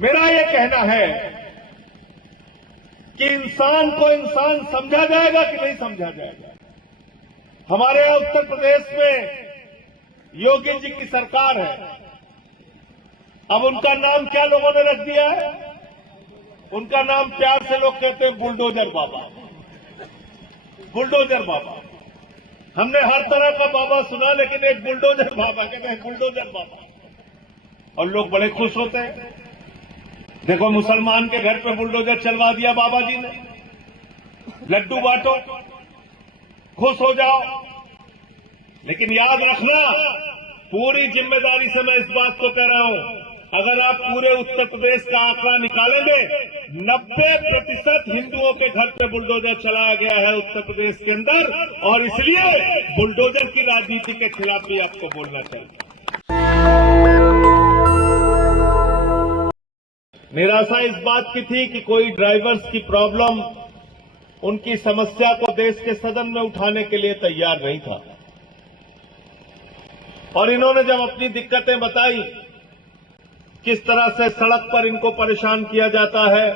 मेरा ये कहना है कि इंसान को इंसान समझा जाएगा कि नहीं समझा जाएगा। हमारे यहां उत्तर प्रदेश में योगी जी की सरकार है। अब उनका नाम क्या लोगों ने रख दिया है? उनका नाम प्यार से लोग कहते हैं बुलडोजर बाबा। बुलडोजर बाबा। हमने हर तरह का बाबा सुना, लेकिन एक बुलडोजर बाबा कहते हैं, बुलडोजर बाबा, और लोग बड़े खुश होते हैं। देखो, मुसलमान के घर पे बुलडोजर चलवा दिया बाबा जी ने। लड्डू बांटो, खुश हो जाओ। लेकिन याद रखना, पूरी जिम्मेदारी से मैं इस बात को कह रहा हूं, अगर आप पूरे उत्तर प्रदेश का आंकड़ा निकालेंगे, 90% हिंदुओं के घर पे बुलडोजर चलाया गया है उत्तर प्रदेश के अंदर, और इसलिए बुलडोजर की राजनीति के खिलाफ भी आपको बोलना चाहिए। निराशा इस बात की थी कि कोई ड्राइवर्स की प्रॉब्लम, उनकी समस्या को देश के सदन में उठाने के लिए तैयार नहीं था। और इन्होंने जब अपनी दिक्कतें बताई, किस तरह से सड़क पर इनको परेशान किया जाता है,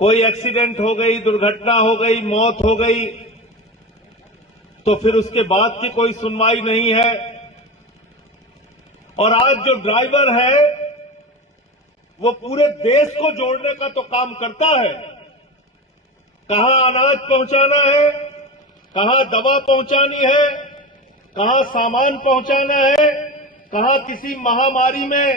कोई एक्सीडेंट हो गई, दुर्घटना हो गई, मौत हो गई, तो फिर उसके बाद की कोई सुनवाई नहीं है। और आज जो ड्राइवर है वो पूरे देश को जोड़ने का तो काम करता है। कहां अनाज पहुंचाना है, कहां दवा पहुंचानी है, कहां सामान पहुंचाना है, कहां किसी महामारी में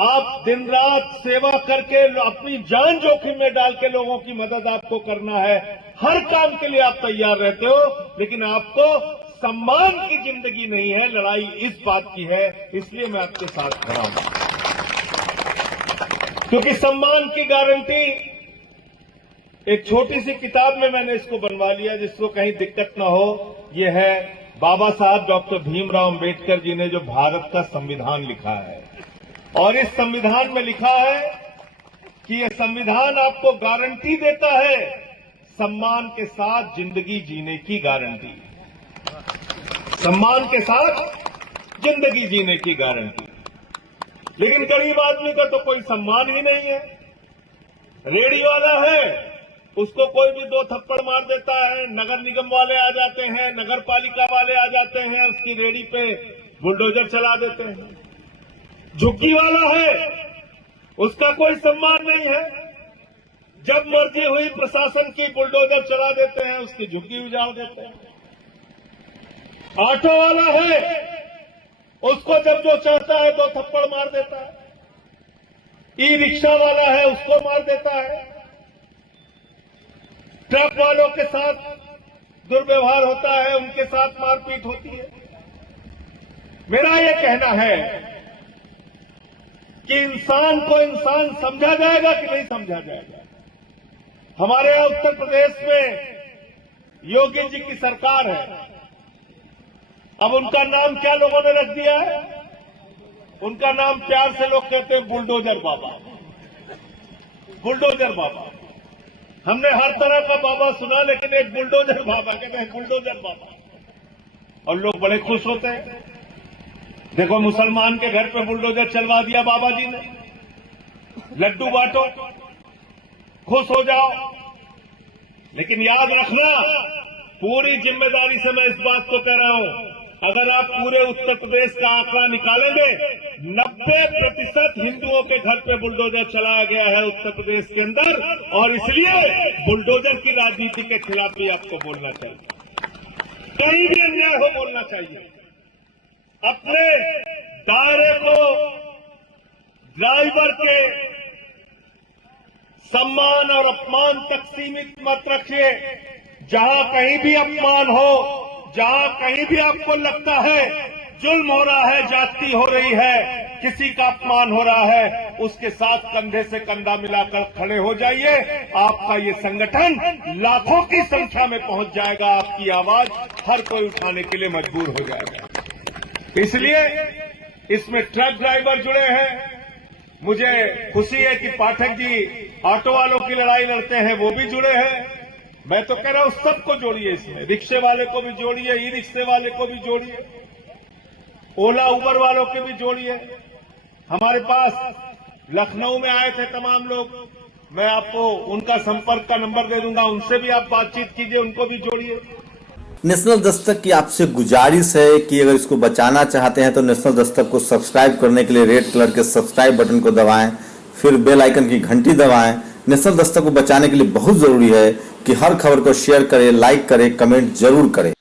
आप दिन रात सेवा करके अपनी जान जोखिम में डाल के लोगों की मदद आपको करना है। हर काम के लिए आप तैयार रहते हो, लेकिन आपको सम्मान की जिंदगी नहीं है। लड़ाई इस बात की है, इसलिए मैं आपके साथ खड़ा हूं, क्योंकि सम्मान की गारंटी एक छोटी सी किताब में मैंने इसको बनवा लिया, जिसको कहीं दिक्कत ना हो। ये है बाबा साहब डॉक्टर भीमराव अंबेडकर जी ने जो भारत का संविधान लिखा है, और इस संविधान में लिखा है कि यह संविधान आपको गारंटी देता है सम्मान के साथ जिंदगी जीने की गारंटी। सम्मान के साथ जिंदगी जीने की गारंटी। लेकिन गरीब आदमी का तो कोई सम्मान ही नहीं है। रेडी वाला है, उसको कोई भी 2 थप्पड़ मार देता है, नगर निगम वाले आ जाते हैं, नगर पालिका वाले आ जाते हैं, उसकी रेडी पे बुलडोजर चला देते हैं। झुग्गी वाला है, उसका कोई सम्मान नहीं है। जब मर्जी हुई प्रशासन की, बुलडोजर चला देते हैं, उसकी झुग्गी उजाड़ देते हैं। ऑटो वाला है, उसको जब जो चाहता है 2 थप्पड़ मार देता है। ई रिक्शा वाला है, उसको मार देता है। ट्रक वालों के साथ दुर्व्यवहार होता है, उनके साथ मारपीट होती है। मेरा ये कहना है कि इंसान को इंसान समझा जाएगा कि नहीं समझा जाएगा। हमारे यहां उत्तर प्रदेश में योगी जी की सरकार है। अब उनका नाम क्या लोगों ने रख दिया है? उनका नाम प्यार से लोग कहते हैं बुलडोजर बाबा। बुलडोजर बाबा। हमने हर तरह का बाबा सुना, लेकिन एक बुलडोजर बाबा कहते हैं, बुलडोजर बाबा, और लोग बड़े खुश होते हैं। देखो, मुसलमान के घर पे बुलडोजर चलवा दिया बाबा जी ने। लड्डू बांटो, खुश हो जाओ। लेकिन याद रखना, पूरी जिम्मेदारी से मैं इस बात को कह रहा हूं, अगर आप पूरे उत्तर प्रदेश का आंकड़ा निकालेंगे, 90% हिंदुओं के घर पे बुलडोजर चलाया गया है उत्तर प्रदेश के अंदर, और इसलिए बुलडोजर की राजनीति के खिलाफ भी आपको बोलना चाहिए। कहीं भी अन्याय हो, बोलना चाहिए। अपने दायरे को ड्राइवर के सम्मान और अपमान तक सीमित मत रखिए। जहां कहीं भी अपमान हो, जहां कहीं भी आपको लगता है जुल्म हो रहा है, ज्यादती हो रही है, किसी का अपमान हो रहा है, उसके साथ कंधे से कंधा मिलाकर खड़े हो जाइए। आपका ये संगठन लाखों की संख्या में पहुंच जाएगा। आपकी आवाज हर कोई उठाने के लिए मजबूर हो जाएगा। इसलिए इसमें ट्रक ड्राइवर जुड़े हैं। मुझे खुशी है कि पाठक जी ऑटो वालों की लड़ाई लड़ते हैं, वो भी जुड़े हैं। मैं तो कह रहा हूं, सबको जोड़िए इसमें। रिक्शे वाले को भी जोड़िए, ई रिक्शे वाले को भी जोड़िए, ओला उबर वालों के भी जोड़िए। हमारे पास लखनऊ में आए थे तमाम लोग, मैं आपको उनका संपर्क का नंबर दे दूंगा, उनसे भी आप बातचीत कीजिए, उनको भी जोड़िए। नेशनल दस्तक की आपसे गुजारिश है कि अगर इसको बचाना चाहते हैं तो नेशनल दस्तक को सब्सक्राइब करने के लिए रेड कलर के सब्सक्राइब बटन को दबाएं, फिर बेल आइकन की घंटी दबाएं। नेशनल दस्तक को बचाने के लिए बहुत जरूरी है कि हर खबर को शेयर करें, लाइक करें, कमेंट जरूर करें।